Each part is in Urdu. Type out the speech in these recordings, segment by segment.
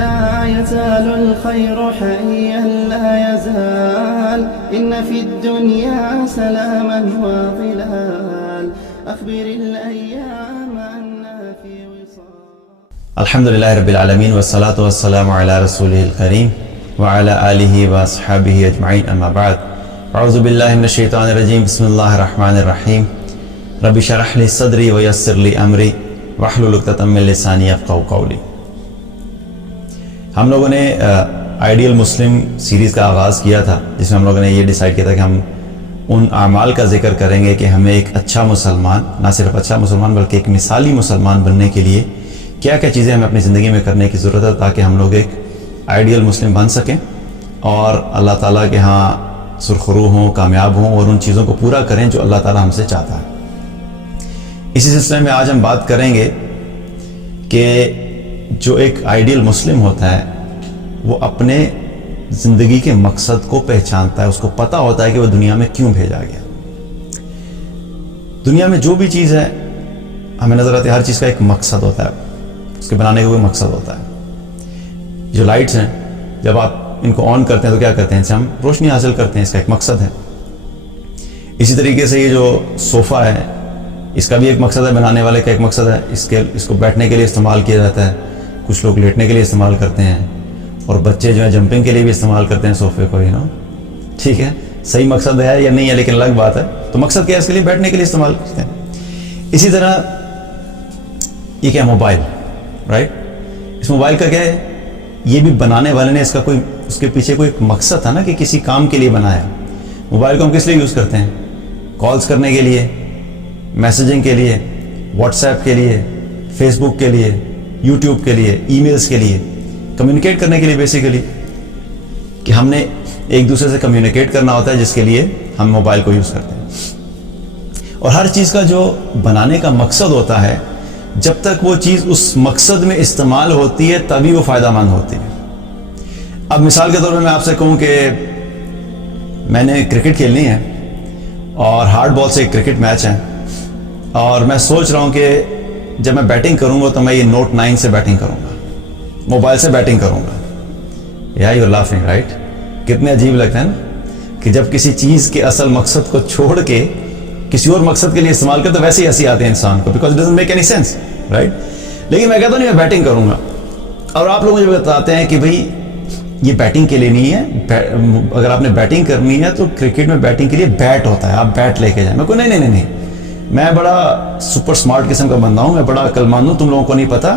لا يزال الخير حيا لا يزال إن في الدنيا سلاما وظلال أخبر الأيام أنها في وصال. الحمد لله رب العالمين والصلاة والسلام على رسوله الكريم وعلى آله وأصحابه أجمعين أما بعد. أعوذ بالله من الشيطان الرجيم. بسم الله الرحمن الرحيم. رب اشرح لي صدري ويسر لي أمري واحلل عقدة من لساني يفقهوا قولي. ہم لوگوں نے آئیڈیل مسلم سیریز کا آغاز کیا تھا، جس میں ہم لوگوں نے یہ ڈیسائیڈ کیا تھا کہ ہم ان اعمال کا ذکر کریں گے کہ ہمیں ایک اچھا مسلمان، نہ صرف اچھا مسلمان بلکہ ایک مثالی مسلمان بننے کے لیے کیا کیا چیزیں ہمیں اپنی زندگی میں کرنے کی ضرورت ہے تاکہ ہم لوگ ایک آئیڈیل مسلم بن سکیں اور اللہ تعالیٰ کے ہاں سرخرو ہوں، کامیاب ہوں اور ان چیزوں کو پورا کریں جو اللہ تعالیٰ ہم سے چاہتا ہے۔ اسی سلسلے میں آج ہم بات کریں گے کہ جو ایک آئیڈیل مسلم ہوتا ہے وہ اپنے زندگی کے مقصد کو پہچانتا ہے، اس کو پتہ ہوتا ہے کہ وہ دنیا میں کیوں بھیجا گیا۔ دنیا میں جو بھی چیز ہے ہمیں نظر آتی ہے، ہر چیز کا ایک مقصد ہوتا ہے، اس کے بنانے کا کوئی مقصد ہوتا ہے۔ جو لائٹس ہیں جب آپ ان کو آن کرتے ہیں تو کیا کرتے ہیں؟ اس سے ہم روشنی حاصل کرتے ہیں، اس کا ایک مقصد ہے۔ اسی طریقے سے یہ جو صوفہ ہے اس کا بھی ایک مقصد ہے، بنانے والے کا ایک مقصد ہے، اس کو بیٹھنے کے لیے استعمال کیا جاتا ہے، کچھ لوگ لیٹنے کے لیے استعمال کرتے ہیں اور بچے جو ہیں جمپنگ کے لیے بھی استعمال کرتے ہیں صوفے کو، ٹھیک ہے، صحیح مقصد ہے یا نہیں ہے لیکن الگ بات ہے۔ تو مقصد کیا ہے؟ اس کے لیے بیٹھنے کے لیے استعمال کرتے ہیں۔ اسی طرح یہ کیا موبائل، رائٹ؟ اس موبائل کا کیا ہے؟ یہ بھی بنانے والے نے اس کے پیچھے کوئی ایک مقصد تھا نا کہ کسی کام کے لیے بنایا۔ موبائل کو ہم کس لیے یوز کرتے ہیں؟ کالز کرنے کے لیے، میسیجنگ کے لیے، واٹس ایپ کے لیے، فیس بک کے لیے، یوٹیوب کے لیے، ای میلز کے لیے، کمیونیکیٹ کرنے کے لیے بیسیکلی، کہ ہم نے ایک دوسرے سے کمیونیکیٹ کرنا ہوتا ہے جس کے لیے ہم موبائل کو یوز کرتے ہیں۔ اور ہر چیز کا جو بنانے کا مقصد ہوتا ہے، جب تک وہ چیز اس مقصد میں استعمال ہوتی ہے تبھی وہ فائدہ مند ہوتی ہے۔ اب مثال کے طور پہ میں آپ سے کہوں کہ میں نے کرکٹ کھیلنی ہے اور ہارڈ بال سے ایک کرکٹ میچ ہے اور میں سوچ رہا ہوں کہ جب میں بیٹنگ کروں گا تو میں یہ نوٹ 9 سے بیٹنگ کروں گا، موبائل سے بیٹنگ کروں گا۔ یا یو لافنگ، رائٹ؟ کتنے عجیب لگتا ہے نا کہ جب کسی چیز کے اصل مقصد کو چھوڑ کے کسی اور مقصد کے لیے استعمال کرتے تو ویسے ہی ہنسی آتے ہیں انسان کو، because it doesn't make any sense, right? لیکن میں کہتا ہوں نہیں، میں بیٹنگ کروں گا، اور آپ لوگ مجھے بتاتے ہیں کہ بھائی یہ بیٹنگ کے لیے نہیں ہے، اگر آپ نے بیٹنگ کرنی ہے تو کرکٹ میں بیٹنگ کے لیے بیٹ ہوتا ہے، آپ بیٹ لے کے جائیں۔ میں کو نہیں، میں بڑا سپر سمارٹ قسم کا بندہ ہوں، میں بڑا عقل مند ہوں، تم لوگوں کو نہیں پتا،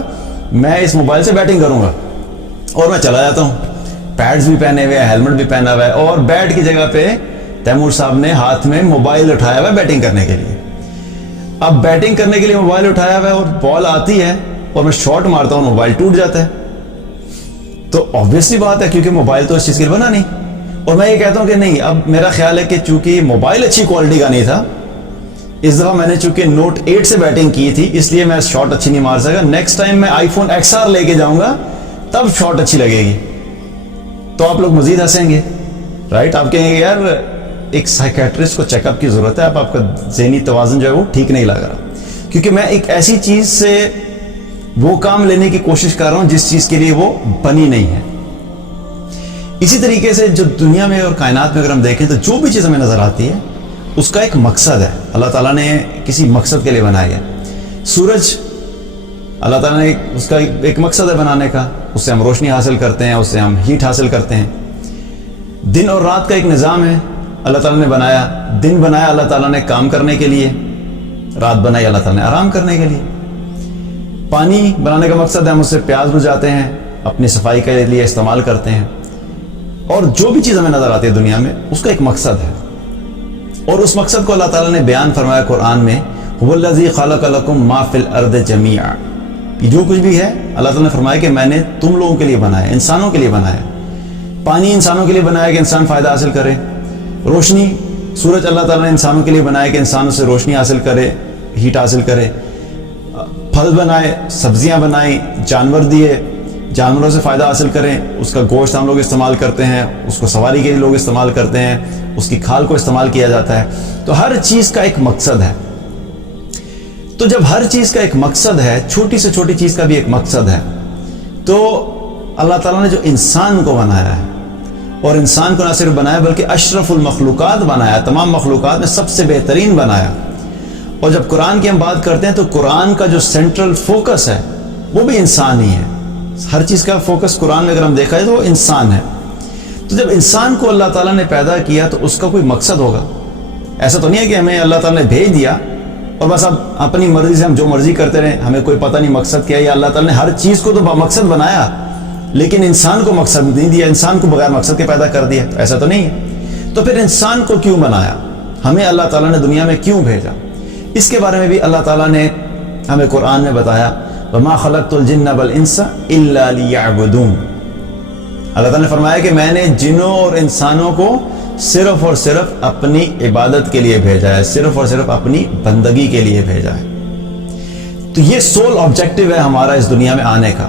میں اس موبائل سے بیٹنگ کروں گا اور میں چلا جاتا ہوں، پیڈز بھی پہنے ہوئے ہیں، ہیلمٹ بھی پہنا ہوا ہے، اور بیٹ کی جگہ پہ تیمور صاحب نے ہاتھ میں موبائل اٹھایا ہوا ہے بیٹنگ کرنے کے لیے۔ اب بیٹنگ کرنے کے لیے موبائل اٹھایا ہوا ہے اور بال آتی ہے اور میں شاٹ مارتا ہوں، موبائل ٹوٹ جاتا ہے، تو obviously بات ہے کیونکہ موبائل تو اس چیز کے لیے بنا نہیں۔ اور میں یہ کہتا ہوں کہ نہیں، اب میرا خیال ہے کہ چونکہ موبائل اچھی کوالٹی کا نہیں تھا، اس دفعہ میں نے چونکہ نوٹ 8 سے بیٹنگ کی تھی اس لیے میں شاٹ اچھی نہیں مار سکا، نیکسٹ ٹائم میں آئی فون XR لے کے جاؤں گا تب شاٹ اچھی لگے گی۔ تو آپ لوگ مزید ہنسیں گے، رائٹ؟ آپ کہیں گے یار ایک سائیکیٹرسٹ کو چیک اپ کی ضرورت ہے، آپ کا ذہنی توازن جو ہے وہ ٹھیک نہیں لگ رہا، کیونکہ میں ایک ایسی چیز سے وہ کام لینے کی کوشش کر رہا ہوں جس چیز کے لیے وہ بنی نہیں ہے۔ اسی طریقے سے جو دنیا میں اور کائنات میں اگر ہم دیکھیں تو جو بھی چیز ہمیں نظر آتی ہے اس کا ایک مقصد ہے، اللہ تعالیٰ نے کسی مقصد کے لیے بنایا ہے۔ سورج اللہ تعالیٰ نے اس کا ایک مقصد ہے بنانے کا، اس سے ہم روشنی حاصل کرتے ہیں، اس سے ہم ہیٹ حاصل کرتے ہیں۔ دن اور رات کا ایک نظام ہے اللہ تعالیٰ نے بنایا، دن بنایا اللہ تعالیٰ نے کام کرنے کے لیے، رات بنائی اللہ تعالیٰ نے آرام کرنے کے لیے۔ پانی بنانے کا مقصد ہے ہم اس سے پیاس بجھاتے ہیں، اپنی صفائی کے لیے استعمال کرتے ہیں، اور جو بھی چیز ہمیں نظر آتی ہے دنیا میں اس کا ایک مقصد ہے، اور اس مقصد کو اللہ تعالیٰ نے بیان فرمایا قرآن میں، هو الذی خلق لکم ما فی الارض جمیعا۔ جو کچھ بھی ہے اللہ تعالیٰ نے فرمایا کہ میں نے تم لوگوں کے لیے بنایا، انسانوں کے لیے بنایا۔ پانی انسانوں کے لیے بنایا کہ انسان فائدہ حاصل کرے، روشنی سورج اللہ تعالیٰ نے انسانوں کے لیے بنایا کہ انسان اس سے روشنی حاصل کرے، ہیٹ حاصل کرے۔ پھل بنائے، سبزیاں بنائیں، جانور دیے، جانوروں سے فائدہ حاصل کریں، اس کا گوشت ہم لوگ استعمال کرتے ہیں، اس کو سواری کے لیے لوگ استعمال کرتے ہیں، اس کی کھال کو استعمال کیا جاتا ہے۔ تو ہر چیز کا ایک مقصد ہے۔ تو جب ہر چیز کا ایک مقصد ہے، چھوٹی سے چھوٹی چیز کا بھی ایک مقصد ہے، تو اللہ تعالیٰ نے جو انسان کو بنایا ہے، اور انسان کو نہ صرف بنایا بلکہ اشرف المخلوقات بنایا، تمام مخلوقات میں سب سے بہترین بنایا. اور جب قرآن کی ہم بات کرتے ہیں تو قرآن کا جو سینٹرل فوکس ہے وہ بھی انسان ہی ہے. ہر چیز کا فوکس قرآن میں اگر ہم دیکھا جائے تو وہ انسان ہے. تو جب انسان کو اللہ تعالیٰ نے پیدا کیا تو اس کا کوئی مقصد ہوگا. ایسا تو نہیں ہے کہ ہمیں اللہ تعالیٰ نے بھیج دیا اور بس اب اپنی مرضی سے ہم جو مرضی کرتے رہیں، ہمیں کوئی پتہ نہیں مقصد کیا ہے. یا اللہ تعالیٰ نے ہر چیز کو تو مقصد بنایا لیکن انسان کو مقصد نہیں دیا، انسان کو بغیر مقصد کے پیدا کر دیا. ایسا تو نہیں ہے. تو پھر انسان کو کیوں بنایا، ہمیں اللہ تعالیٰ نے دنیا میں کیوں بھیجا، اس کے بارے میں بھی اللہ تعالیٰ نے ہمیں قرآن میں بتایا. وَمَا خَلَقْتُ الْجِنَّ وَالْإِنسَ إِلَّا لِيَعْبُدُونَ. اللہ تعالیٰ نے فرمایا کہ میں نے جنوں اور انسانوں کو صرف اور صرف اپنی عبادت کے لیے بھیجا ہے، صرف اور صرف اپنی بندگی کے لیے بھیجا ہے. تو یہ سول آبجیکٹو ہے ہمارا اس دنیا میں آنے کا،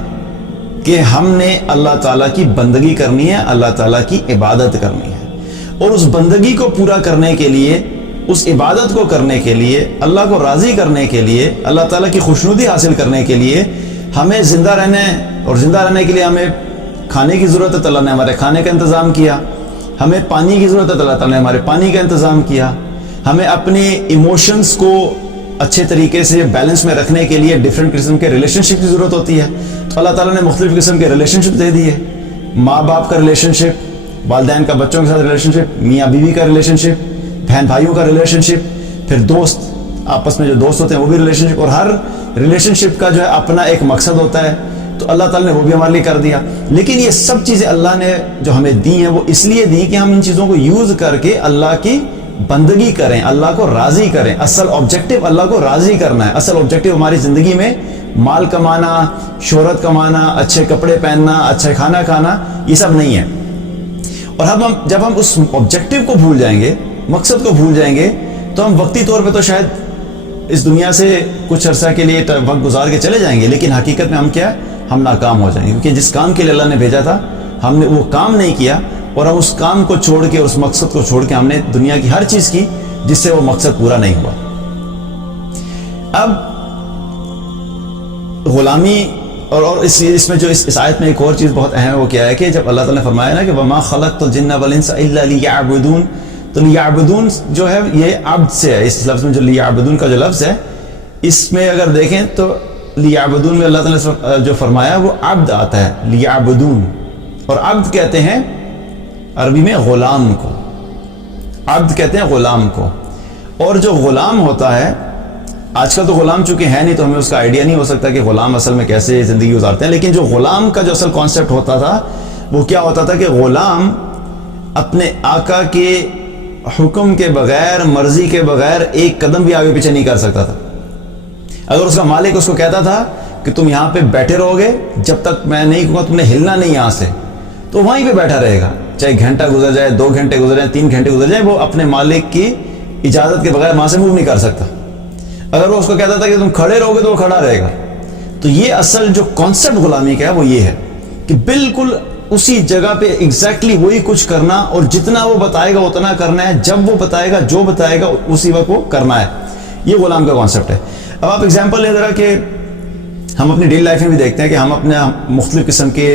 کہ ہم نے اللہ تعالیٰ کی بندگی کرنی ہے، اللہ تعالیٰ کی عبادت کرنی ہے. اور اس بندگی کو پورا کرنے کے لیے، اس عبادت کو کرنے کے لیے، اللہ کو راضی کرنے کے لیے، اللہ تعالیٰ کی خوشنودی حاصل کرنے کے لیے ہمیں زندہ رہنے، اور زندہ رہنے کے لیے ہمیں کھانے کی ضرورت ہے تو اللہ نے ہمارے کھانے کا انتظام کیا. ہمیں پانی کی ضرورت ہے تو اللہ تعالیٰ نے ہمارے پانی کا انتظام کیا. ہمیں اپنے ایموشنز کو اچھے طریقے سے بیلنس میں رکھنے کے لیے ڈفرینٹ قسم کے ریلیشن شپ کی ضرورت ہوتی ہے، تو اللہ تعالیٰ نے مختلف قسم کے ریلیشن شپ دے دیے. ماں باپ کا ریلیشن شپ، والدین کا بچوں کے ساتھ ریلیشن شپ، میاں بیوی کا ریلیشن شپ، بہن بھائیوں کا ریلیشن شپ، پھر دوست، آپس میں جو دوست ہوتے ہیں وہ بھی ریلیشن شپ. اور ہر ریلیشن شپ کا جو ہے اپنا ایک مقصد ہوتا ہے، تو اللہ تعالیٰ نے وہ بھی ہمارے لیے کر دیا. لیکن یہ سب چیزیں اللہ نے جو ہمیں دی ہیں وہ اس لیے دی کہ ہم ان چیزوں کو یوز کر کے اللہ کی بندگی کریں، اللہ کو راضی کریں. اصل آبجیکٹو اللہ کو راضی کرنا ہے. اصل آبجیکٹو ہماری زندگی میں مال کمانا، شہرت کمانا، اچھے کپڑے پہننا، اچھا کھانا کھانا، یہ سب نہیں ہے. اور جب ہم اس آبجیکٹو کو بھول جائیں گے، مقصد کو بھول جائیں گے، تو ہم وقتی طور پہ تو شاید اس دنیا سے کچھ عرصہ کے لیے وقت گزار کے چلے جائیں گے، لیکن حقیقت میں ہم کیا ہے، ہم ناکام ہو جائیں گے. کیونکہ جس کام کے لیے اللہ نے بھیجا تھا ہم نے وہ کام نہیں کیا، اور ہم اس کام کو چھوڑ کے، اس مقصد کو چھوڑ کے ہم نے دنیا کی ہر چیز کی جس سے وہ مقصد پورا نہیں ہوا. اب غلامی اور اس میں جو اس آیت میں ایک اور چیز بہت اہم ہے، وہ کیا ہے کہ جب اللہ تعالیٰ نے فرمایا نا کہ وَمَا خَلَقْتُ الْجِنَّ وَالْإِنسَ إِلَّا لِيَعْبُدُونَ، تو لیعبدون جو ہے یہ عبد سے ہے. اس لفظ میں جو لیعبدون کا جو لفظ ہے، اس میں اگر دیکھیں تو لیعبدون میں اللہ تعالیٰ نے جو فرمایا وہ عبد آتا ہے، لیعبدون. اور عبد کہتے ہیں عربی میں غلام کو، عبد کہتے ہیں غلام کو. اور جو غلام ہوتا ہے، آج کل تو غلام چونکہ ہے نہیں تو ہمیں اس کا آئیڈیا نہیں ہو سکتا کہ غلام اصل میں کیسے زندگی گزارتے ہیں. لیکن جو غلام کا جو اصل کانسیپٹ ہوتا تھا وہ کیا ہوتا تھا کہ غلام اپنے آقا کے حکم کے بغیر، مرضی کے بغیر ایک قدم بھی آگے پیچھے نہیں کر سکتا تھا. اگر اس کا مالک اس کو کہتا تھا کہ تم یہاں پہ بیٹھے رہو گے جب تک میں نہیں کہوں گا تم نے ہلنا نہیں یہاں سے، تو وہیں پہ بیٹھا رہے گا. چاہے گھنٹہ گزر جائے، 2 گھنٹے گزر جائیں، 3 گھنٹے گزر جائیں، وہ اپنے مالک کی اجازت کے بغیر وہاں سے موو نہیں کر سکتا. اگر وہ اس کو کہتا تھا کہ تم کھڑے رہو گے تو وہ کھڑا رہے گا. تو یہ اصل جو کانسیپٹ غلامی کا ہے وہ یہ ہے کہ بالکل اسی جگہ پہ ایگزیکٹلی وہی کچھ کرنا، اور جتنا وہ بتائے گا اتنا کرنا ہے، جب وہ بتائے گا جو بتائے گا اسی وقت وہ کرنا ہے. یہ غلام کا کانسیپٹ ہے. اب آپ ایگزامپل لیں ذرا کہ ہم اپنی ڈیلی لائف میں بھی دیکھتے ہیں کہ ہم اپنے مختلف قسم کے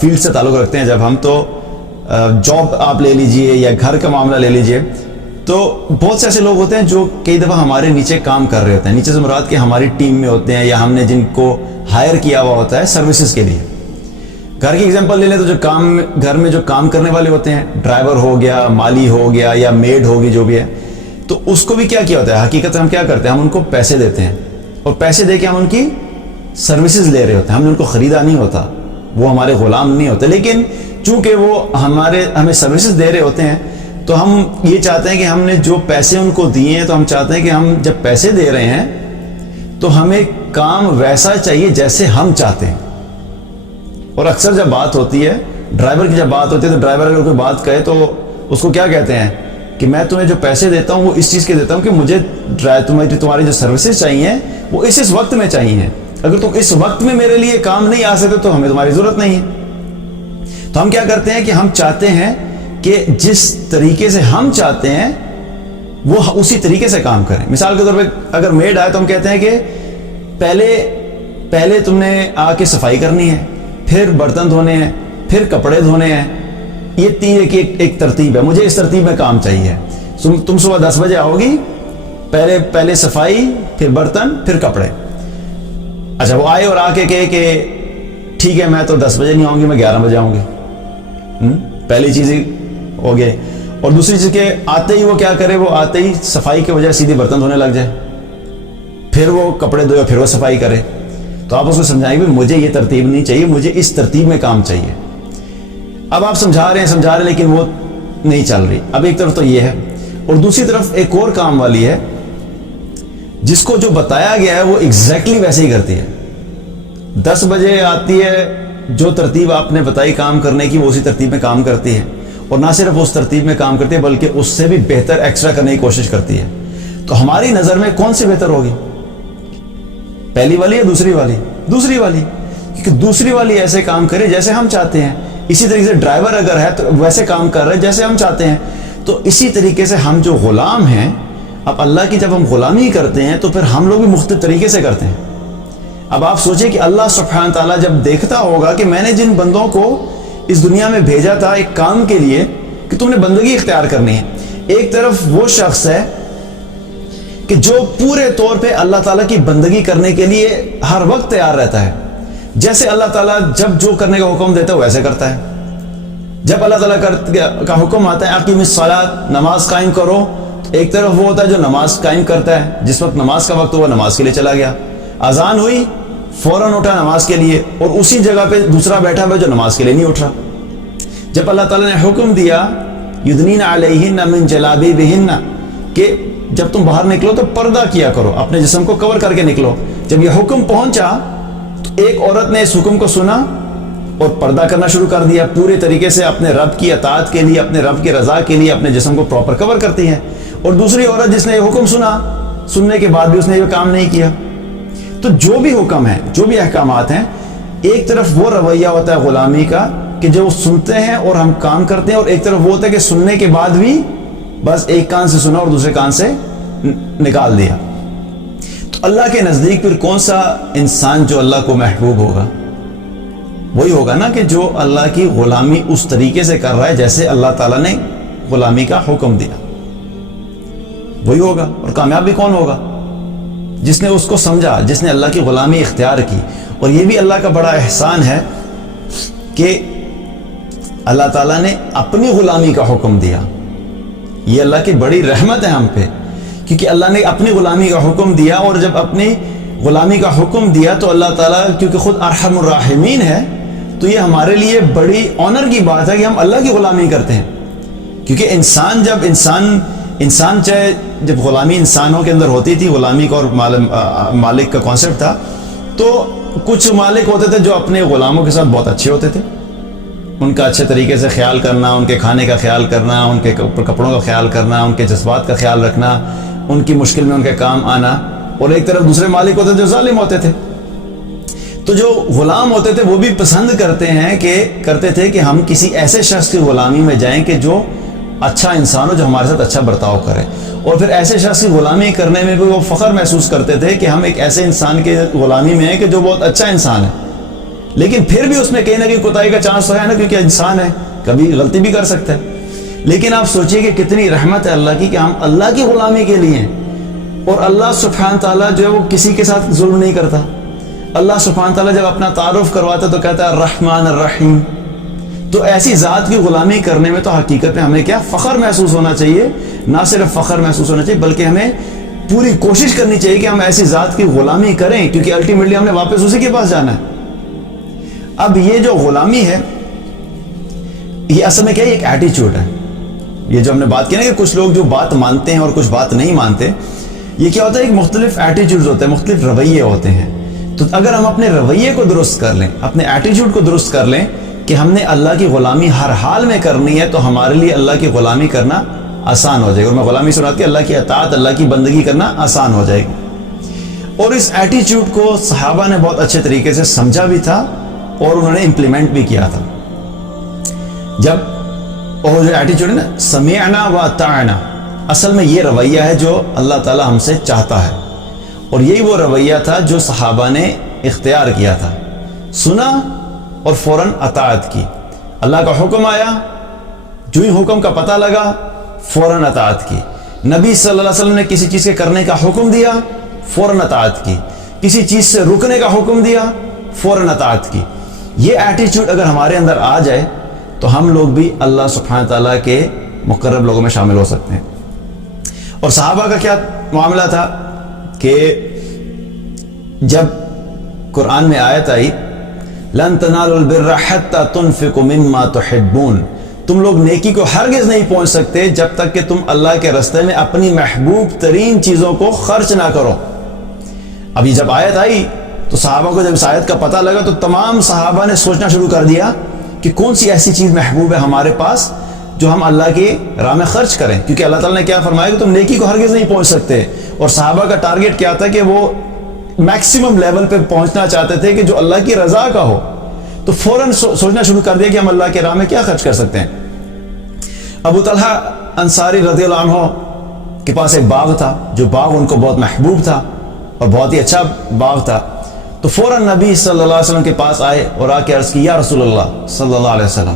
فیلڈ سے تعلق رکھتے ہیں. جب ہم تو جاب آپ لے لیجئے یا گھر کا معاملہ لے لیجئے، تو بہت سے ایسے لوگ ہوتے ہیں جو کئی دفعہ ہمارے نیچے کام کر رہے ہوتے ہیں. نیچے سے مراد کہ ہماری ٹیم میں ہوتے ہیں یا ہم نے جن کو ہائر کیا ہوا ہوتا ہے سروسز کے لیے. گھر کی ایگزامپل لے لیں تو جو گھر میں جو کام کرنے والے ہوتے ہیں، ڈرائیور ہو گیا، مالی ہو گیا یا میڈ ہوگی جو بھی ہے، تو اس کو بھی کیا ہوتا ہے، حقیقت ہم کیا کرتے ہیں، ہم ان کو پیسے دیتے ہیں، اور پیسے دے کے ہم ان کی سروسز لے رہے ہوتے ہیں. ہم نے ان کو خریدا نہیں ہوتا، وہ ہمارے غلام نہیں ہوتے. لیکن چونکہ وہ ہمیں سروسز دے رہے ہوتے ہیں تو ہم یہ چاہتے ہیں کہ ہم نے جو پیسے ان کو دیے ہیں تو ہم چاہتے ہیں کہ ہم جب پیسے دے رہے ہیں تو ہمیں کام ویسا چاہیے جیسے ہم چاہتے ہیں. اور اکثر جب بات ہوتی ہے ڈرائیور کی، جب بات ہوتی ہے تو ڈرائیور اگر کوئی بات کہے تو اس کو کیا کہتے ہیں کہ میں تمہیں جو پیسے دیتا ہوں وہ اس چیز کے دیتا ہوں کہ مجھے تمہاری جو سروسز چاہیے وہ اس وقت میں چاہیے. اگر تم اس وقت میں میرے لیے کام نہیں آ سکتے تو ہمیں تمہاری ضرورت نہیں ہے. تو ہم کیا کرتے ہیں کہ ہم چاہتے ہیں کہ جس طریقے سے ہم چاہتے ہیں وہ اسی طریقے سے کام کریں. مثال کے طور پہ اگر میڈ آئے تو ہم کہتے ہیں کہ پہلے تم نے آ کے صفائی کرنی ہے، پھر برتن دھونے ہیں، پھر کپڑے دھونے ہیں. یہ تین ایک ترتیب ہے. مجھے اس ترتیب میں کام چاہیے. تم صبح 10 بجے آؤ گی، پہلے صفائی، پھر برتن، پھر کپڑے. اچھا وہ آئے اور آ کے کہے کہ ٹھیک ہے میں تو 10 بجے نہیں آؤں گی، میں 11 بجے آؤں گی. پہلی چیز ہو گئی. اور دوسری چیز کہ آتے ہی وہ کیا کرے، وہ آتے ہی صفائی کے بجائے سیدھے برتن دھونے لگ جائے، پھر وہ کپڑے دھوئے، پھر وہ صفائی کرے. تو آپ اس کو سمجھائیں گے مجھے یہ ترتیب نہیں چاہیے، مجھے اس ترتیب میں کام چاہیے. اب آپ سمجھا رہے ہیں لیکن وہ نہیں چل رہی. اب ایک طرف تو یہ ہے، اور دوسری طرف ایک اور کام والی ہے جس کو جو بتایا گیا ہے وہ ایگزیکٹلی ویسے ہی کرتی ہے. 10 بجے آتی ہے، جو ترتیب آپ نے بتائی کام کرنے کی وہ اسی ترتیب میں کام کرتی ہے، اور نہ صرف اس ترتیب میں کام کرتی ہے بلکہ اس سے بھی بہتر ایکسٹرا کرنے کی کوشش کرتی ہے. تو ہماری نظر میں کون سی بہتر ہوگی، پہلی والی یا دوسری والی؟ دوسری والی، کیونکہ دوسری والی ایسے کام کرے جیسے ہم چاہتے ہیں. اسی طریقے سے ڈرائیور اگر ہے تو ویسے کام کر رہے جیسے ہم چاہتے ہیں. تو اسی طریقے سے ہم جو غلام ہیں، اب اللہ کی جب ہم غلامی کرتے ہیں تو پھر ہم لوگ بھی مختلف طریقے سے کرتے ہیں. اب آپ سوچیں کہ اللہ سبحانہ تعالیٰ جب دیکھتا ہوگا کہ میں نے جن بندوں کو اس دنیا میں بھیجا تھا ایک کام کے لیے کہ تم نے بندگی اختیار کرنی ہے، ایک طرف وہ شخص ہے کہ جو پورے طور پہ اللہ تعالیٰ کی بندگی کرنے کے لیے ہر وقت تیار رہتا ہے. جیسے اللہ تعالیٰ جب جو کرنے کا حکم دیتا ہے ویسے کرتا ہے. جب اللہ تعالیٰ کا حکم آتا ہے اقیم الصلاۃ، نماز قائم کرو، ایک طرف وہ ہوتا ہے جو نماز قائم کرتا ہے، جس وقت نماز کا وقت ہوا نماز کے لیے چلا گیا، اذان ہوئی فوراً اٹھا نماز کے لیے، اور اسی جگہ پہ دوسرا بیٹھا ہوا جو نماز کے لیے نہیں اٹھ رہا. جب اللہ تعالیٰ نے حکم دیا یدنین علیہن من جلابیبہن کہ جب تم باہر نکلو تو پردہ کیا کرو، اپنے جسم کو کور کر کے نکلو، جب یہ حکم پہنچا تو ایک عورت نے اس حکم کو سنا اور پردہ کرنا شروع کر دیا، پورے طریقے سے اپنے رب کی اطاعت کے لیے، اپنے رب کی رضا کے لیے اپنے جسم کو پراپر کور کرتی ہیں. اور دوسری عورت جس نے یہ حکم سنا، سننے کے بعد بھی اس نے یہ کام نہیں کیا. تو جو بھی حکم ہے، جو بھی احکامات ہیں، ایک طرف وہ رویہ ہوتا ہے غلامی کا کہ جو سنتے ہیں اور ہم کام کرتے ہیں، اور ایک طرف وہ ہوتا ہے کہ سننے کے بعد بھی بس ایک کان سے سنا اور دوسرے کان سے نکال دیا. تو اللہ کے نزدیک پھر کون سا انسان جو اللہ کو محبوب ہوگا؟ وہی ہوگا نا کہ جو اللہ کی غلامی اس طریقے سے کر رہا ہے جیسے اللہ تعالیٰ نے غلامی کا حکم دیا، وہی ہوگا. اور کامیاب بھی کون ہوگا؟ جس نے اس کو سمجھا، جس نے اللہ کی غلامی اختیار کی. اور یہ بھی اللہ کا بڑا احسان ہے کہ اللہ تعالیٰ نے اپنی غلامی کا حکم دیا. یہ اللہ کی بڑی رحمت ہے ہم پہ، کیونکہ اللہ نے اپنی غلامی کا حکم دیا، اور جب اپنی غلامی کا حکم دیا تو اللہ تعالیٰ کیونکہ خود ارحم الراحمین ہے، تو یہ ہمارے لیے بڑی آنر کی بات ہے کہ ہم اللہ کی غلامی کرتے ہیں. کیونکہ انسان چاہے جب غلامی انسانوں کے اندر ہوتی تھی، غلامی کا اور مالک کا کانسیپٹ تھا، تو کچھ مالک ہوتے تھے جو اپنے غلاموں کے ساتھ بہت اچھے ہوتے تھے، ان کا اچھے طریقے سے خیال کرنا، ان کے کھانے کا خیال کرنا، ان کے کپڑوں کا خیال کرنا، ان کے جذبات کا خیال رکھنا، ان کی مشکل میں ان کے کام آنا. اور ایک طرف دوسرے مالک ہوتے تھے جو ظالم ہوتے تھے. تو جو غلام ہوتے تھے وہ بھی پسند کرتے تھے کہ ہم کسی ایسے شخص کی غلامی میں جائیں کہ جو اچھا انسان ہو، جو ہمارے ساتھ اچھا برتاؤ کرے. اور پھر ایسے شخص کی غلامی کرنے میں بھی وہ فخر محسوس کرتے تھے کہ ہم ایک ایسے انسان کے غلامی میں ہیں کہ جو بہت اچھا انسان ہے. لیکن پھر بھی اس میں کہیں نہ کہیں کوتاہی کا چانس ہے نا، کیونکہ انسان ہے، کبھی غلطی بھی کر سکتا ہے. لیکن آپ سوچئے کہ کتنی رحمت ہے اللہ کی کہ ہم اللہ کی غلامی کے لیے ہیں. اور اللہ سبحانہ تعالیٰ جو ہے وہ کسی کے ساتھ ظلم نہیں کرتا. اللہ سبحانہ تعالیٰ جب اپنا تعارف کرواتا ہے تو کہتا ہے الرحمن الرحیم. تو ایسی ذات کی غلامی کرنے میں تو حقیقت میں ہمیں کیا فخر محسوس ہونا چاہیے. نہ صرف فخر محسوس ہونا چاہیے بلکہ ہمیں پوری کوشش کرنی چاہیے کہ ہم ایسی ذات کی غلامی کریں، کیونکہ الٹیمیٹلی ہم نے واپس اسی کے پاس جانا ہے. اب یہ جو غلامی ہے یہ اصل میں کیا ہے؟ ایک ایٹیچیوڈ ہے. یہ جو ہم نے بات کی نا کہ کچھ لوگ جو بات مانتے ہیں اور کچھ بات نہیں مانتے، یہ کیا ہوتا ہے؟ ایک مختلف ایٹیچیوڈز ہوتے ہیں، مختلف رویے ہوتے ہیں. تو اگر ہم اپنے رویے کو درست کر لیں، اپنے ایٹیچیوڈ کو درست کر لیں کہ ہم نے اللہ کی غلامی ہر حال میں کرنی ہے، تو ہمارے لیے اللہ کی غلامی کرنا آسان ہو جائے گا. اور میں غلامی سنات کے اللہ کی اطاعت، اللہ کی بندگی کرنا آسان ہو جائے گی. اور اس ایٹیچیوڈ کو صحابہ نے بہت اچھے طریقے سے سمجھا بھی تھا اور انہوں نے امپلیمنٹ بھی کیا تھا. جب وہ جو ایٹیچیوڈ ہے نا سمعنا و اطعنا، اصل میں یہ رویہ ہے جو اللہ تعالیٰ ہم سے چاہتا ہے. اور یہی وہ رویہ تھا جو صحابہ نے اختیار کیا تھا. سنا اور فوراً اطاعت کی. اللہ کا حکم آیا، جو ہی حکم کا پتہ لگا فوراً اطاعت کی. نبی صلی اللہ علیہ وسلم نے کسی چیز کے کرنے کا حکم دیا، فوراً اطاعت کی. کسی چیز سے رکنے کا حکم دیا، فوراً اطاعت کی. یہ ایٹیچیوڈ اگر ہمارے اندر آ جائے تو ہم لوگ بھی اللہ سبحانہ تعالیٰ کے مقرب لوگوں میں شامل ہو سکتے ہیں. اور صحابہ کا کیا معاملہ تھا کہ جب قرآن میں آیت آئی لن تنالوا البر حتى تنفقوا مما تحبون، تم لوگ نیکی کو ہرگز نہیں پہنچ سکتے جب تک کہ تم اللہ کے راستے میں اپنی محبوب ترین چیزوں کو خرچ نہ کرو. ابھی جب آیت آئی تو صحابہ کو جب اس آیت کا پتہ لگا تو تمام صحابہ نے سوچنا شروع کر دیا کہ کون سی ایسی چیز محبوب ہے ہمارے پاس جو ہم اللہ کی راہ میں خرچ کریں، کیونکہ اللہ تعالیٰ نے کیا فرمایا کہ تم نیکی کو ہرگز نہیں پہنچ سکتے. اور صحابہ کا ٹارگٹ کیا تھا کہ وہ میکسیمم لیول پہ پہنچنا چاہتے تھے کہ جو اللہ کی رضا کا ہو. تو فوراً سوچنا شروع کر دیا کہ ہم اللہ کے راہ میں کیا خرچ کر سکتے ہیں. ابو طلحہ انصاری رضی اللہ عنہ کے پاس ایک باغ تھا، جو باغ ان کو بہت محبوب تھا اور بہت ہی اچھا باغ تھا. تو فوراً نبی صلی اللہ علیہ وسلم کے پاس آئے اور آ کے عرض کی یا رسول اللہ صلی اللہ علیہ وسلم،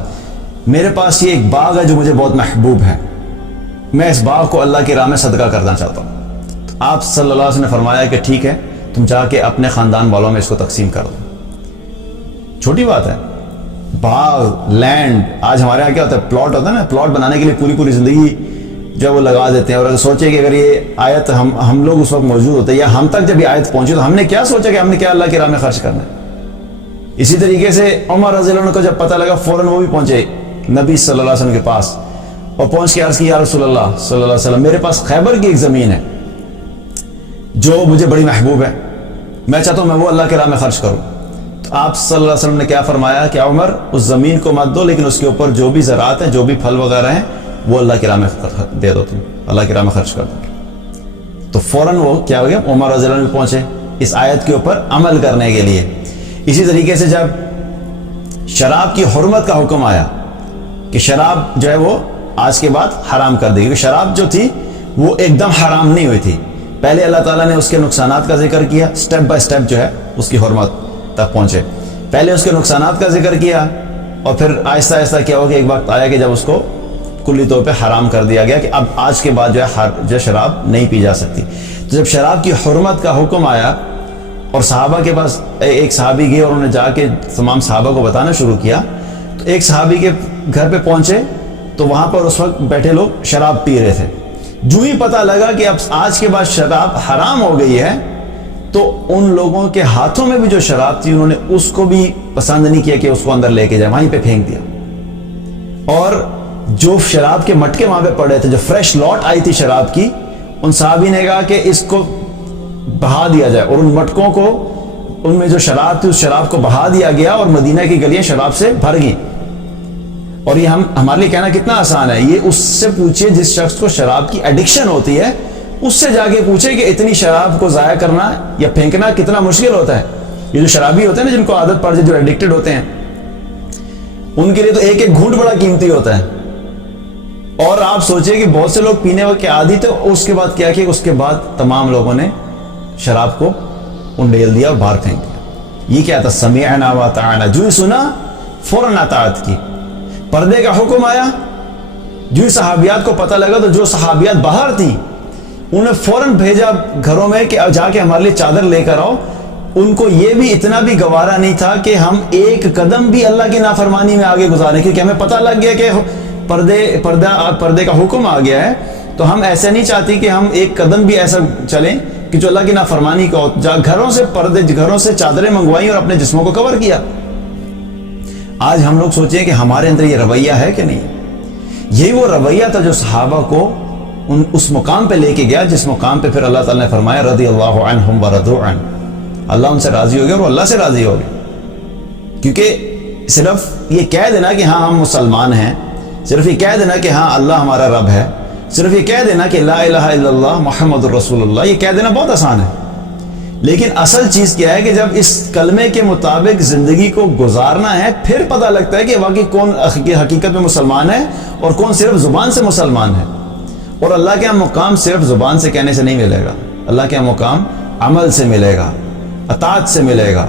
میرے پاس یہ ایک باغ ہے جو مجھے بہت محبوب ہے، میں اس باغ کو اللہ کی راہ میں صدقہ کرنا چاہتا ہوں. تو آپ صلی اللہ علیہ وسلم نے فرمایا کہ ٹھیک ہے، تم جا کے اپنے خاندان والوں میں اس کو تقسیم کر دو. چھوٹی بات ہے، باغ، لینڈ. آج ہمارے یہاں کیا ہوتا ہے، پلاٹ ہوتا ہے نا، پلاٹ بنانے کے لیے پوری پوری زندگی جو وہ لگا دیتے ہیں. اور اگر سوچے کہ اگر یہ آیت ہم لوگ اس وقت موجود ہوتے یا ہم تک جب یہ آیت پہنچی تو ہم نے کیا سوچا کہ ہم نے کیا اللہ کی راہ میں خرچ کرنا ہے. اسی طریقے سے عمر رضی اللہ عنہ کو جب پتہ لگا فوراً وہ بھی پہنچے نبی صلی اللہ علیہ وسلم کے پاس اور پہنچ کے عرض کی یا رسول اللہ صلی اللہ علیہ وسلم، میرے پاس خیبر کی ایک زمین ہے جو مجھے بڑی محبوب ہے، میں چاہتا ہوں میں وہ اللہ کی راہ میں خرچ کروں. تو آپ صلی اللہ علیہ وسلم نے کیا فرمایا کہ عمر اس زمین کو مت دو، لیکن اس کے اوپر جو بھی زراعت ہیں، جو بھی پھل وغیرہ ہیں، وہ اللہ کی راہ میں دے دو، تم اللہ کی راہ میں خرچ کر دو. تو فوراً وہ کیا ہو گیا، عمر رضی اللہ عنہ پہنچے اس آیت کے اوپر عمل کرنے کے لیے. اسی طریقے سے جب شراب کی حرمت کا حکم آیا کہ شراب جو ہے وہ آج کے بعد حرام کر دی، کیونکہ شراب جو تھی وہ ایک دم حرام نہیں ہوئی تھی. پہلے اللہ تعالیٰ نے اس کے نقصانات کا ذکر کیا، سٹیپ بائی سٹیپ جو ہے اس کی حرمت تک پہنچے. پہلے اس کے نقصانات کا ذکر کیا اور پھر آہستہ آہستہ کیا ہو کہ ایک وقت آیا کہ جب اس کو کلی طور پہ حرام کر دیا گیا کہ اب آج کے بعد جو ہے شراب نہیں پی جا سکتی. تو جب شراب کی حرمت کا حکم آیا اور صحابہ کے پاس ایک صحابی گئے اور انہوں نے جا کے تمام صحابہ کو بتانا شروع کیا، تو ایک صحابی کے گھر پہ پہنچے تو وہاں پر اس وقت بیٹھے لوگ شراب پی رہے تھے. جو ہی پتہ لگا کہ اب آج کے بعد شراب حرام ہو گئی ہے تو ان لوگوں کے ہاتھوں میں بھی جو شراب تھی انہوں نے اس کو بھی پسند نہیں کیا کہ اس کو اندر لے کے جائے، وہیں پہ پھینک دیا. اور جو شراب کے مٹکے وہاں پہ پڑے تھے، جو فریش لاٹ آئی تھی شراب کی، ان صحابی نے کہا کہ اس کو بہا دیا جائے، اور ان مٹکوں کو، ان میں جو شراب تھی اس شراب کو بہا دیا گیا اور مدینہ کی گلیاں شراب سے بھر گئیں. اور یہ ہمارے لیے کہنا کتنا آسان ہے. یہ اس سے پوچھے جس شخص کو شراب کی ایڈکشن ہوتی ہے، اس سے جا کے پوچھے کہ اتنی شراب کو ضائع کرنا یا پھینکنا کتنا مشکل ہوتا ہے. یہ جو شرابی ہوتے ہیں نا، جن کو عادت پڑ جائے، جو ایڈکٹڈ ہوتے ہیں، ان کے لیے تو ایک ایک گھونٹ بڑا قیمتی ہوتا ہے. اور آپ سوچیں کہ بہت سے لوگ پینے کے عادی تھے، اس کے بعد کیا اس کے بعد تمام لوگوں نے شراب کو انڈیل دیا اور باہر پھینک دیا. یہ کیا تھا، سمعنا واطعنا، جو ہی سنا فوراً اطاعت کی. پردے کا حکم آیا، جو ہی صحابیات کو پتہ لگا تو جو صحابیات باہر تھیں انہیں فوراً بھیجا گھروں میں کہ جا کے ہمارے لیے چادر لے کر آؤ. ان کو یہ بھی اتنا بھی گوارا نہیں تھا کہ ہم ایک قدم بھی اللہ کی نافرمانی میں آگے گزاریں، کیونکہ ہمیں پتہ لگ گیا کہ پردے کا حکم آ گیا ہے. تو ہم ایسا نہیں چاہتی کہ ہم ایک قدم بھی ایسا چلیں کہ جو اللہ کی نافرمانی کا ہو. گھروں سے چادریں منگوائیں اور اپنے جسموں کو کور کیا. آج ہم لوگ سوچیں کہ ہمارے اندر یہ رویہ ہے کہ نہیں. یہی وہ رویہ تھا جو صحابہ کو اس مقام پہ لے کے گیا جس مقام پہ پھر اللہ تعالیٰ نے فرمایا رضی اللہ عنہم ورضوا عنہ، اللہ ان سے راضی ہو گیا اور اللہ سے راضی ہو گیا. کیونکہ صرف یہ کہہ دینا کہ ہاں ہم مسلمان ہیں، صرف یہ کہہ دینا کہ ہاں اللہ ہمارا رب ہے، صرف یہ کہہ دینا کہ لا الہ الا اللہ محمد الرسول اللہ، یہ کہہ دینا بہت آسان ہے. لیکن اصل چیز کیا ہے کہ جب اس کلمے کے مطابق زندگی کو گزارنا ہے، پھر پتہ لگتا ہے کہ واقعی کون حقیقت میں مسلمان ہے اور کون صرف زبان سے مسلمان ہے. اور اللہ کے مقام صرف زبان سے کہنے سے نہیں ملے گا، اللہ کے مقام عمل سے ملے گا، اطاعت سے ملے گا،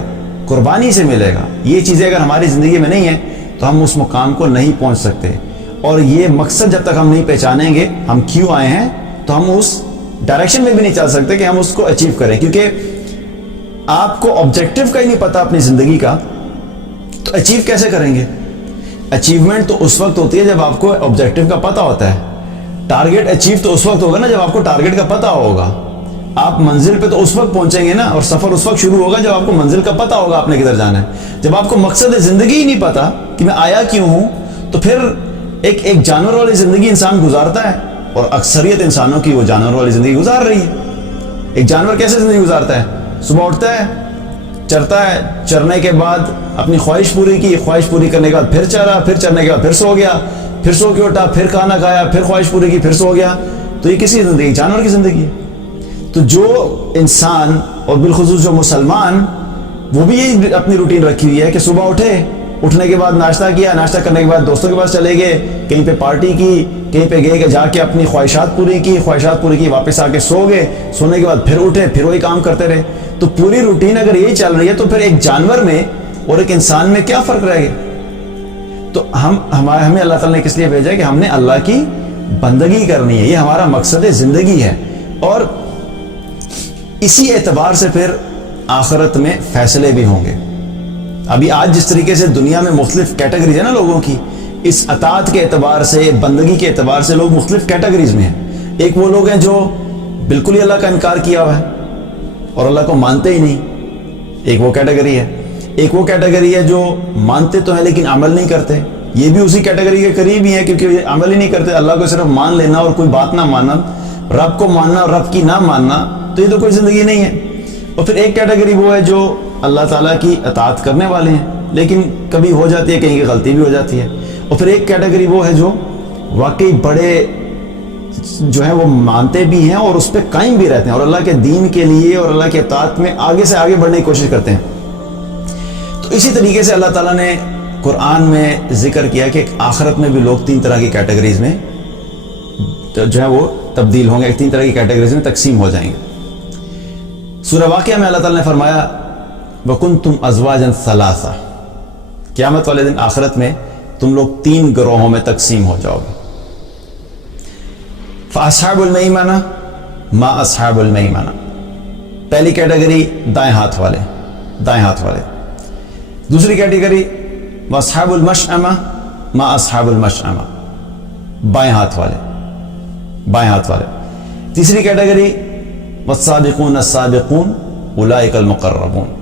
قربانی سے ملے گا. یہ چیزیں اگر ہماری زندگی میں نہیں ہیں تو ہم اس مقام کو نہیں پہنچ سکتے. اور یہ مقصد جب تک ہم نہیں پہچانیں گے ہم کیوں آئے ہیں تو ہم اس ڈائریکشن میں بھی نہیں چل سکتے کہ ہم اس کو اچیو کریں. کیونکہ آپ کو آبجیکٹو کا ہی نہیں پتا اپنی زندگی کا تو اچیو کیسے کریں گے؟ اچیومنٹ تو اس وقت ہوتی ہے جب آپ کو آبجیکٹو کا پتا ہوتا ہے. ٹارگیٹ اچیو تو اس وقت ہوگا نا جب آپ کو ٹارگیٹ کا پتا ہوگا. آپ منزل پہ تو اس وقت پہنچیں گے نا, اور سفر اس وقت شروع ہوگا جب آپ کو منزل کا پتا ہوگا آپ نے کدھر جانا ہے. جب آپ کو مقصد زندگی ہی نہیں پتا کہ میں آیا کیوں ہوں تو پھر ایک جانور والی زندگی انسان گزارتا ہے, اور اکثریت انسانوں کی وہ جانور والی زندگی گزار رہی ہے. ایک جانور کیسے زندگی گزارتا ہے؟ صبح اٹھتا ہے, چرتا ہے, چرنے کے بعد اپنی خواہش پوری کی, خواہش پوری کرنے کے بعد پھر چرا, پھر چرنے کے بعد پھر سو گیا, پھر سو کے اٹھا, پھر کھانا کھایا, پھر خواہش پوری کی, پھر سو گیا. تو یہ کسی زندگی؟ جانور کی زندگی ہے. تو جو انسان اور بالخصوص جو مسلمان وہ بھی یہی اپنی روٹین رکھی ہوئی ہے کہ صبح اٹھے, اٹھنے کے بعد ناشتہ کیا, ناشتہ کرنے کے بعد دوستوں کے پاس چلے گئے, کہیں پہ پارٹی کی, کہیں پہ گئے کہ جا کے اپنی خواہشات پوری کی, خواہشات پوری کی, واپس آ کے سو گئے, سونے کے بعد پھر اٹھے, پھر وہی کام کرتے رہے. تو پوری روٹین اگر یہی چل رہی ہے تو پھر ایک جانور میں اور ایک انسان میں کیا فرق رہ گیا؟ تو ہمیں اللہ تعالیٰ نے کس لیے بھیجا کہ ہم نے اللہ کی بندگی کرنی ہے, یہ ہمارا مقصد زندگی ہے. اور اسی اعتبار سے پھر آخرت میں فیصلے بھی ہوں گے. ابھی آج جس طریقے سے دنیا میں مختلف کیٹیگریز ہیں نا لوگوں کی, اس اطاعت کے اعتبار سے, بندگی کے اعتبار سے لوگ مختلف کیٹیگریز میں ہیں. ایک وہ لوگ ہیں جو بالکل ہی اللہ کا انکار کیا ہوا ہے اور اللہ کو مانتے ہی نہیں, ایک وہ کیٹیگری ہے. ایک وہ کیٹیگری ہے جو مانتے تو ہیں لیکن عمل نہیں کرتے, یہ بھی اسی کیٹیگری کے قریب ہی ہے کیونکہ یہ عمل ہی نہیں کرتے. اللہ کو صرف مان لینا اور کوئی بات نہ ماننا, رب کو ماننا اور رب کی نہ ماننا, تو یہ تو کوئی زندگی نہیں ہے. اور پھر ایک کیٹیگری وہ ہے جو اللہ تعالیٰ کی اطاعت کرنے والے ہیں لیکن کبھی ہو جاتی ہے, کہیں کی غلطی بھی ہو جاتی ہے. اور پھر ایک کیٹیگری وہ ہے جو واقعی بڑے جو ہے وہ مانتے بھی ہیں اور اس پہ قائم بھی رہتے ہیں اور اللہ کے دین کے لیے اور اللہ کے اطاعت میں آگے سے آگے بڑھنے کی کوشش کرتے ہیں. تو اسی طریقے سے اللہ تعالیٰ نے قرآن میں ذکر کیا کہ آخرت میں بھی لوگ 3 طرح کی کیٹیگریز میں جو ہے وہ تبدیل ہوں گے, 3 طرح کی کیٹیگریز میں تقسیم ہو جائیں گے. سورہ واقعہ میں اللہ تعالیٰ نے فرمایا وَكُنْتُمْ أَزْوَاجًا ثَلَاثَةً, قیامت والے دن آخرت میں تم لوگ 3 گروہوں میں تقسیم ہو جاؤ گے. فَأَصْحَابُ الْمَيْمَنَةِ مَا أَصْحَابُ الْمَيْمَنَةِ, پہلی کیٹیگری دائیں ہاتھ والے, دائیں ہاتھ والے. دوسری کیٹیگری وَأَصْحَابُ الْمَشْأَمَةِ مَا أَصْحَابُ الْمَشْأَمَةِ, بائیں ہاتھ والے, بائیں ہاتھ والے. تیسری کیٹیگری والسابقون السابقون اولئک المقربون,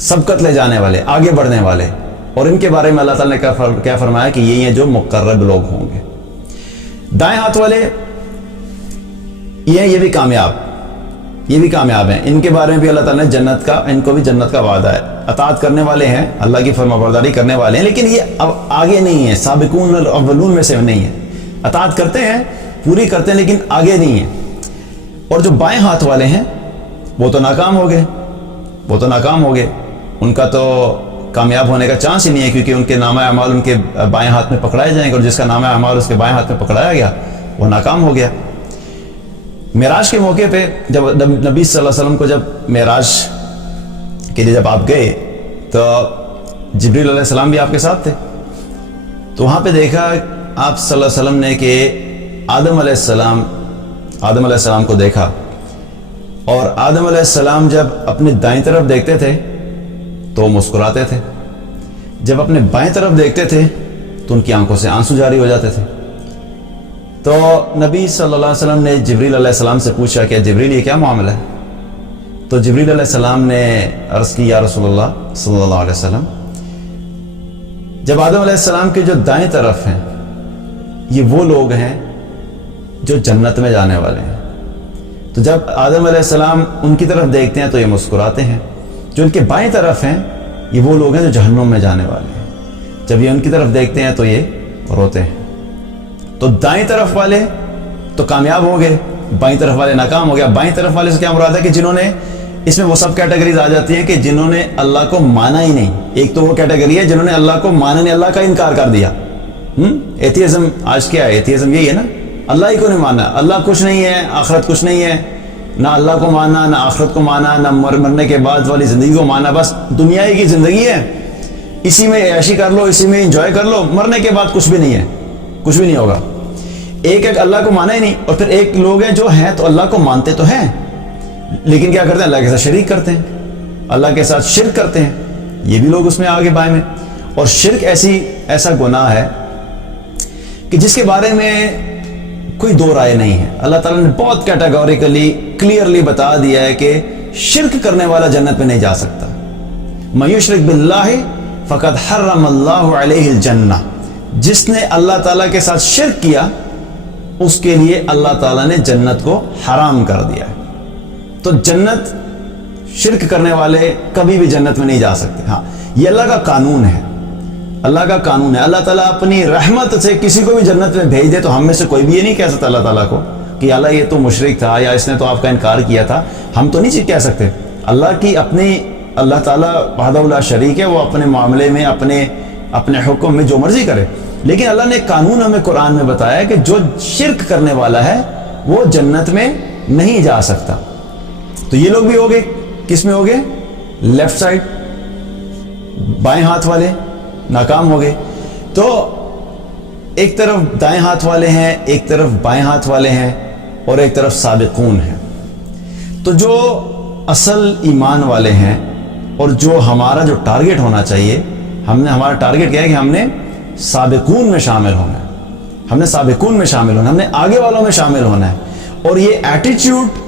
سبقت لے جانے والے, آگے بڑھنے والے. اور ان کے بارے میں اللہ تعالیٰ نے کیا فرمایا کہ یہ ہیں جو مقرب لوگ ہوں گے. دائیں ہاتھ والے یہ بھی کامیاب, یہ بھی کامیاب ہیں. ان کے بارے میں بھی اللہ تعالیٰ نے جنت کا, ان کو بھی جنت کا وعدہ ہے. اطاعت کرنے والے ہیں, اللہ کی فرمانبرداری کرنے والے ہیں, لیکن یہ اب آگے نہیں ہیں, سابقون الاولون میں سے نہیں ہیں. اطاعت کرتے ہیں, پوری کرتے ہیں, لیکن آگے نہیں ہیں. اور جو بائیں ہاتھ والے ہیں وہ تو ناکام ہو گئے, وہ تو ناکام ہو گئے. ان کا تو کامیاب ہونے کا چانس ہی نہیں ہے کیونکہ ان کے نامہ اعمال ان کے بائیں ہاتھ میں پکڑائے جائیں گے, اور جس کا نامہ اعمال اس کے بائیں ہاتھ میں پکڑایا گیا وہ ناکام ہو گیا. معراج کے موقع پہ جب نبی صلی اللہ علیہ وسلم کو جب معراج کے لیے جب آپ گئے تو جبریل علیہ السلام بھی آپ کے ساتھ تھے. تو وہاں پہ دیکھا آپ صلی اللہ علیہ وسلم نے کہ آدم علیہ السلام کو دیکھا, اور آدم علیہ السلام جب اپنے دائیں طرف دیکھتے تھے تو مسکراتے تھے, جب اپنے بائیں طرف دیکھتے تھے تو ان کی آنکھوں سے آنسو جاری ہو جاتے تھے. تو نبی صلی اللہ علیہ وسلم نے جبریل علیہ السلام سے پوچھا کہ جبریل یہ کیا معاملہ ہے؟ تو جبریل علیہ السلام نے عرض کی یا رسول اللہ صلی اللہ علیہ وسلم, جب آدم علیہ السلام کے جو دائیں طرف ہیں یہ وہ لوگ ہیں جو جنت میں جانے والے ہیں. تو جب آدم علیہ السلام ان کی طرف دیکھتے ہیں تو یہ مسکراتے ہیں. جو ان کے بائیں طرف ہیں یہ وہ لوگ ہیں جو جہنم میں جانے والے ہیں. جب یہ ان کی طرف دیکھتے ہیں تو یہ روتے ہیں. تو دائیں طرف والے تو کامیاب ہو گئے, بائیں طرف والے ناکام ہو گیا. بائیں طرف والے سے کیا مراد ہے کہ جنہوں نے, اس میں وہ سب کیٹیگریز آ جاتی ہیں کہ جنہوں نے اللہ کو مانا ہی نہیں. ایک تو وہ کیٹیگری ہے جنہوں نے اللہ کو مانا نہیں, اللہ کا انکار کر دیا. ایتھیزم آج کیا ہے؟ ایتھیزم یہی ہے نا, اللہ ہی کو نہیں مانا, اللہ کچھ نہیں ہے, آخرت کچھ نہیں ہے, نہ اللہ کو مانا، نہ آخرت کو مانا، نہ مرنے کے بعد والی زندگی کو مانا، بس دنیا ہی کی زندگی ہے، اسی میں عیاشی کر لو، اسی میں انجوائے کر لو، مرنے کے بعد کچھ بھی نہیں ہے، کچھ بھی نہیں ہوگا۔ ایک اللہ کو مانا ہی نہیں، اور پھر ایک لوگ ہیں جو ہیں تو اللہ کو مانتے تو ہیں لیکن کیا کرتے ہیں؟ اللہ کے ساتھ شریک کرتے ہیں، اللہ کے ساتھ شرک کرتے ہیں، یہ بھی لوگ اس میں آگے بائیں میں۔ اور شرک ایسا گناہ ہے کہ جس کے بارے میں کوئی دو رائے نہیں ہے۔ اللہ تعالیٰ نے بہت کیٹاگوریکلی کلیئرلی بتا دیا ہے کہ شرک کرنے والا جنت میں نہیں جا سکتا۔ مَن یشرک باللہ فقد حرم اللہ علیہ الجنہ، جس نے اللہ تعالیٰ کے ساتھ شرک کیا اس کے لیے اللہ تعالیٰ نے جنت کو حرام کر دیا ہے۔ تو جنت، شرک کرنے والے کبھی بھی جنت میں نہیں جا سکتے۔ ہاں، یہ اللہ کا قانون ہے، اللہ کا قانون ہے۔ اللہ تعالیٰ اپنی رحمت سے کسی کو بھی جنت میں بھیج دے تو ہم میں سے کوئی بھی یہ نہیں کہہ سکتا اللہ تعالیٰ کو کہ اللہ یہ تو مشرک تھا یا اس نے تو آپ کا انکار کیا تھا، ہم تو نہیں کہہ سکتے۔ اللہ تعالیٰ وحدہ لا شریک ہے، وہ اپنے معاملے میں اپنے حکم میں جو مرضی کرے، لیکن اللہ نے قانون ہمیں قرآن میں بتایا کہ جو شرک کرنے والا ہے وہ جنت میں نہیں جا سکتا۔ تو یہ لوگ بھی ہو گئے، کس میں ہو گئے؟ لیفٹ سائڈ، بائیں ہاتھ والے ناکام ہو گئے۔ تو ایک طرف دائیں ہاتھ والے ہیں، ایک طرف بائیں ہاتھ والے ہیں، اور ایک طرف سابقون ہیں۔ تو جو اصل ایمان والے ہیں اور جو ہمارا جو ٹارگٹ ہونا چاہیے، ہمارا ٹارگٹ کیا ہے کہ ہم نے سابقون میں شامل ہونا ہے، ہم نے سابقون میں شامل ہونا ہے، ہم نے آگے والوں میں شامل ہونا ہے۔ اور یہ ایٹیٹیوڈ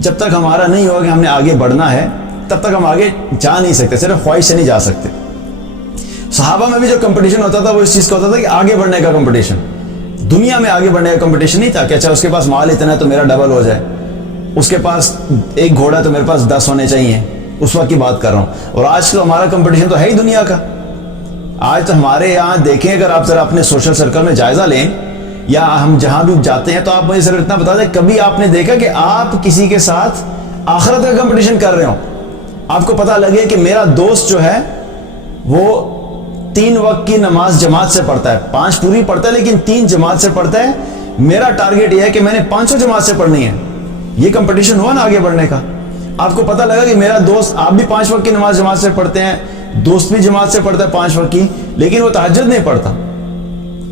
جب تک ہمارا نہیں ہوگا کہ ہم نے آگے بڑھنا ہے، تب تک ہم آگے جا نہیں سکتے، صرف خواہش سے نہیں جا سکتے۔ صحابہ میں بھی جو کمپٹیشن ہوتا تھا وہ اس چیز کا ہوتا تھا کہ آگے بڑھنے کا کمپٹیشن، دنیا میں آگے بڑھنے کا کمپٹیشن نہیں تھا کہ اچھا اس کے پاس مال اتنا ہے تو میرا ڈبل ہو جائے، اس کے پاس ایک گھوڑا تو میرے پاس 10 ہونے چاہیے، اس وقت کی بات کر رہا ہوں۔ اور آج تو ہمارا کمپٹیشن تو ہے ہی دنیا کا۔ آج تو ہمارے یہاں دیکھیں، اگر آپ ذرا اپنے سوشل سرکل میں جائزہ لیں یا ہم جہاں بھی جاتے ہیں تو آپ مجھے صرف اتنا بتا دیں، کبھی آپ نے دیکھا کہ آپ کسی کے ساتھ آخرت کا کمپٹیشن کر رہے ہو؟ آپ کو پتہ لگے کہ میرا دوست جو ہے وہ 3 وقت کی نماز جماعت سے پڑھتا ہے، 5 پوری پڑھتا ہے لیکن 3 جماعت سے پڑھتا ہے، میرا ٹارگٹ یہ ہے کہ میں نے 5 جماعت سے پڑھنی ہے۔ یہ کمپٹیشن ہوا نا آگے بڑھنے کا۔ آپ کو پتہ لگا کہ میرا دوست، آپ بھی 5 وقت کی نماز جماعت سے پڑھتے ہیں، دوست بھی جماعت سے پڑھتا ہے 5 وقت کی، لیکن وہ تہجد نہیں پڑھتا۔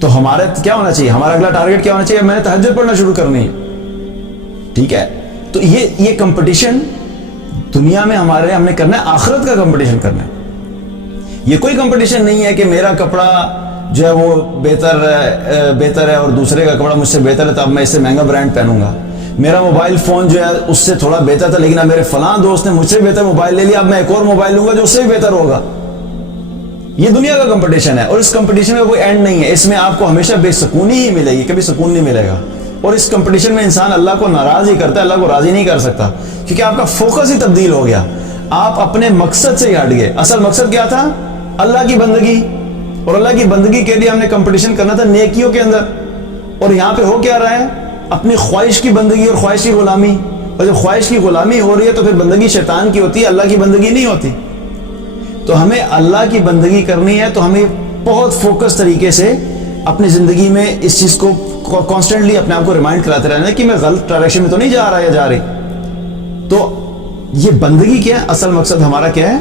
تو ہمارا کیا ہونا چاہیے؟ ہمارا اگلا ٹارگٹ کیا ہونا چاہیے؟ میں نے تہجد پڑھنا شروع کرنی ہے، ٹھیک ہے؟ تو یہ کمپٹیشن دنیا میں ہم نے کرنا ہے، آخرت کا کمپٹیشن کرنا ہے۔ یہ کوئی کمپٹیشن نہیں ہے کہ میرا کپڑا جو ہے وہ بہتر ہے اور دوسرے کا کپڑا مجھ سے بہتر ہے تو اب میں اس سے مہنگا برانڈ پہنوں گا۔ میرا موبائل فون جو ہے اس سے تھوڑا بہتر تھا لیکن اب میرے فلاں دوست نے مجھ سے بہتر موبائل لے لیا، اب میں ایک اور موبائل لوں گا جو اس سے بھی بہتر ہوگا۔ یہ دنیا کا کمپٹیشن ہے اور اس کمپٹیشن میں کوئی اینڈ نہیں ہے، اس میں آپ کو ہمیشہ بے سکونی ہی ملے گی، کبھی سکون نہیں ملے گا۔ اور اس کمپٹیشن میں انسان اللہ کو ناراض ہی کرتا ہے، اللہ کو راضی نہیں کر سکتا، کیونکہ آپ کا فوکس ہی تبدیل ہو گیا، آپ اپنے مقصد سے ہی ہٹ گئے۔ اصل مقصد کیا تھا؟ اللہ کی بندگی، اور اللہ کی بندگی کے لیے ہم نے کمپٹیشن کرنا تھا نیکیوں کے اندر، اور یہاں پہ ہو کیا رہا ہے؟ اپنی خواہش کی بندگی اور خواہش کی غلامی۔ اور جب خواہش کی غلامی ہو رہی ہے تو پھر بندگی شیطان کی ہوتی ہے، اللہ کی بندگی نہیں ہوتی۔ تو ہمیں اللہ کی بندگی کرنی ہے تو ہمیں بہت فوکس طریقے سے اپنی زندگی میں اس چیز کو کانسٹنٹلی اپنے آپ کو ریمائنڈ کراتے رہنا کہ میں غلط ڈائریکشن میں تو نہیں جا رہا یا جا رہی۔ تو یہ بندگی کیا ہے؟ اصل مقصد ہمارا کیا ہے؟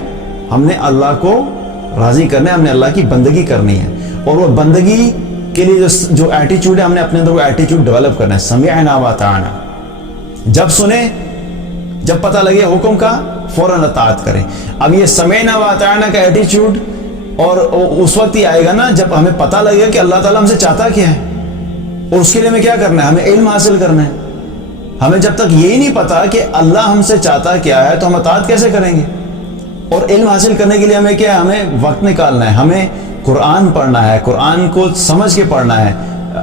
ہم نے اللہ کو راضی کرنا ہے، ہم نے اللہ کی بندگی کرنی ہے، اور وہ بندگی کے لیے جو ایٹیچیوڈ ہے ہم نے اپنے اندر وہ ایٹیچیوڈ ڈیولپ کرنا ہے۔ سمعنا واطعنا، جب سنیں، جب پتہ لگے حکم کا فوراً اطاعت کریں۔ اب یہ سمعنا واطعنا کا ایٹیچیوڈ اور اس وقت ہی آئے گا نا جب ہمیں پتہ لگے کہ اللہ تعالیٰ ہم سے چاہتا کیا ہے، اور اس کے لیے ہمیں کیا کرنا ہے؟ ہمیں علم حاصل کرنا ہے۔ ہمیں جب تک یہی نہیں پتا کہ اللہ ہم سے چاہتا کیا ہے تو ہم اطاعت کیسے کریں گے؟ اور علم حاصل کرنے کے لیے ہمیں کیا ہے؟ ہمیں وقت نکالنا ہے، ہمیں قرآن پڑھنا ہے، قرآن کو سمجھ کے پڑھنا ہے،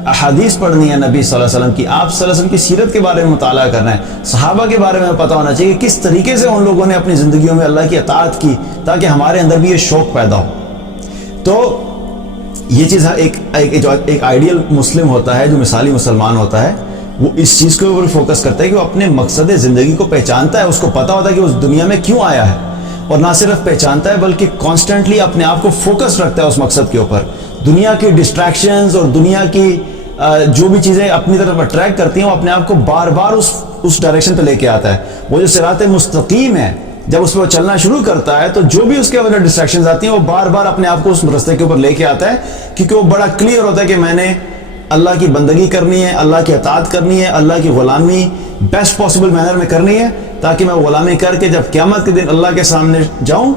احادیث پڑھنی ہے نبی صلی اللہ علیہ وسلم کی، آپ صلی اللہ علیہ وسلم کی سیرت کے بارے میں مطالعہ کرنا ہے، صحابہ کے بارے میں پتہ ہونا چاہیے کہ کس طریقے سے ان لوگوں نے اپنی زندگیوں میں اللہ کی اطاعت کی تاکہ ہمارے اندر بھی یہ شوق پیدا ہو۔ تو یہ چیز ایک آئیڈیل مسلم ہوتا ہے، جو مثالی مسلمان ہوتا ہے، وہ اس چیز کے اوپر فوکس کرتا ہے کہ وہ اپنے مقصد زندگی کو پہچانتا ہے، اس کو پتہ ہوتا ہے کہ اس دنیا میں کیوں آیا ہے، اور نہ صرف پہچانتا ہے بلکہ کانسٹنٹلی اپنے آپ کو فوکس رکھتا ہے اس مقصد کے اوپر۔ دنیا کی ڈسٹریکشنز اور دنیا کی جو بھی چیزیں اپنی طرف اٹریکٹ کرتی ہیں وہ اپنے آپ کو بار بار اس ڈائریکشن پہ لے کے آتا ہے. وہ جو صراط مستقیم ہے جب اس پہ وہ چلنا شروع کرتا ہے تو جو بھی اس کے اندر ڈسٹریکشنز آتی ہیں وہ بار بار اپنے آپ کو اس راستے کے اوپر لے کے آتا ہے, کیونکہ وہ بڑا کلیئر ہوتا ہے کہ میں نے اللہ کی بندگی کرنی ہے, اللہ کی اطاعت کرنی ہے, اللہ کی غلامی بیسٹ پاسبل مینر میں کرنی ہے, تاکہ میں غلامی کر کے جب قیامت کے دن اللہ کے سامنے جاؤں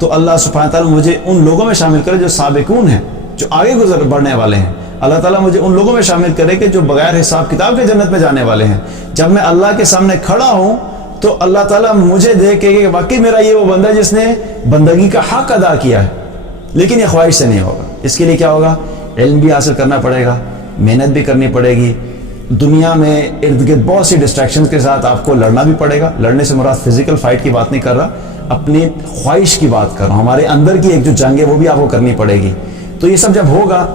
تو اللہ سبحانہ تعالیٰ مجھے ان لوگوں میں شامل کرے جو سابقون ہیں, جو آگے بڑھنے والے ہیں. اللہ تعالیٰ مجھے ان لوگوں میں شامل کرے کہ جو بغیر حساب کتاب کے جنت میں جانے والے ہیں. جب میں اللہ کے سامنے کھڑا ہوں تو اللہ تعالیٰ مجھے دیکھے کہ واقعی میرا یہ وہ بندہ جس نے بندگی کا حق ادا کیا ہے. لیکن یہ خواہش سے نہیں ہوگا. اس کے لیے کیا ہوگا؟ علم بھی حاصل کرنا پڑے گا, محنت بھی کرنی پڑے گی, دنیا میں ارد گرد بہت سی ڈسٹریکشنز کے ساتھ آپ کو لڑنا بھی پڑے گا. لڑنے سے مراد فزیکل فائٹ کی بات نہیں کر رہا, اپنی خواہش کی بات کر رہا ہوں. ہمارے اندر کی ایک جو جنگ ہے وہ بھی آپ کو کرنی پڑے گی. تو یہ سب جب ہوگا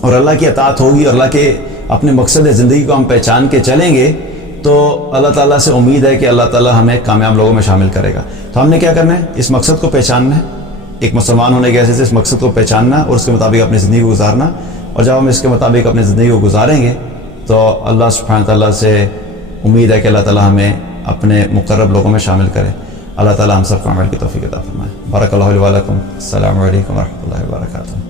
اور اللہ کی اطاعت ہوگی اور اللہ کے اپنے مقصد زندگی کو ہم پہچان کے چلیں گے تو اللہ تعالیٰ سے امید ہے کہ اللہ تعالیٰ ہمیں کامیاب لوگوں میں شامل کرے گا. تو ہم نے کیا کرنا ہے؟ اس مقصد کو پہچاننا ہے, ایک مسلمان ہونے کے حیثیت سے اس مقصد کو پہچاننا اور اس کے مطابق اپنی زندگی کو گزارنا. اور جب ہم اس کے مطابق اپنی زندگی کو گزاریں گے تو اللہ سبحانہ تعالیٰ سے امید ہے کہ اللہ تعالیٰ ہمیں اپنے مقرب لوگوں میں شامل کرے. اللہ تعالیٰ ہم سب کو عمل کی توفیق عطا فرمائے. بارک اللہ علیہ ولکم. السلام علیکم ورحمۃ اللہ وبرکاتہ.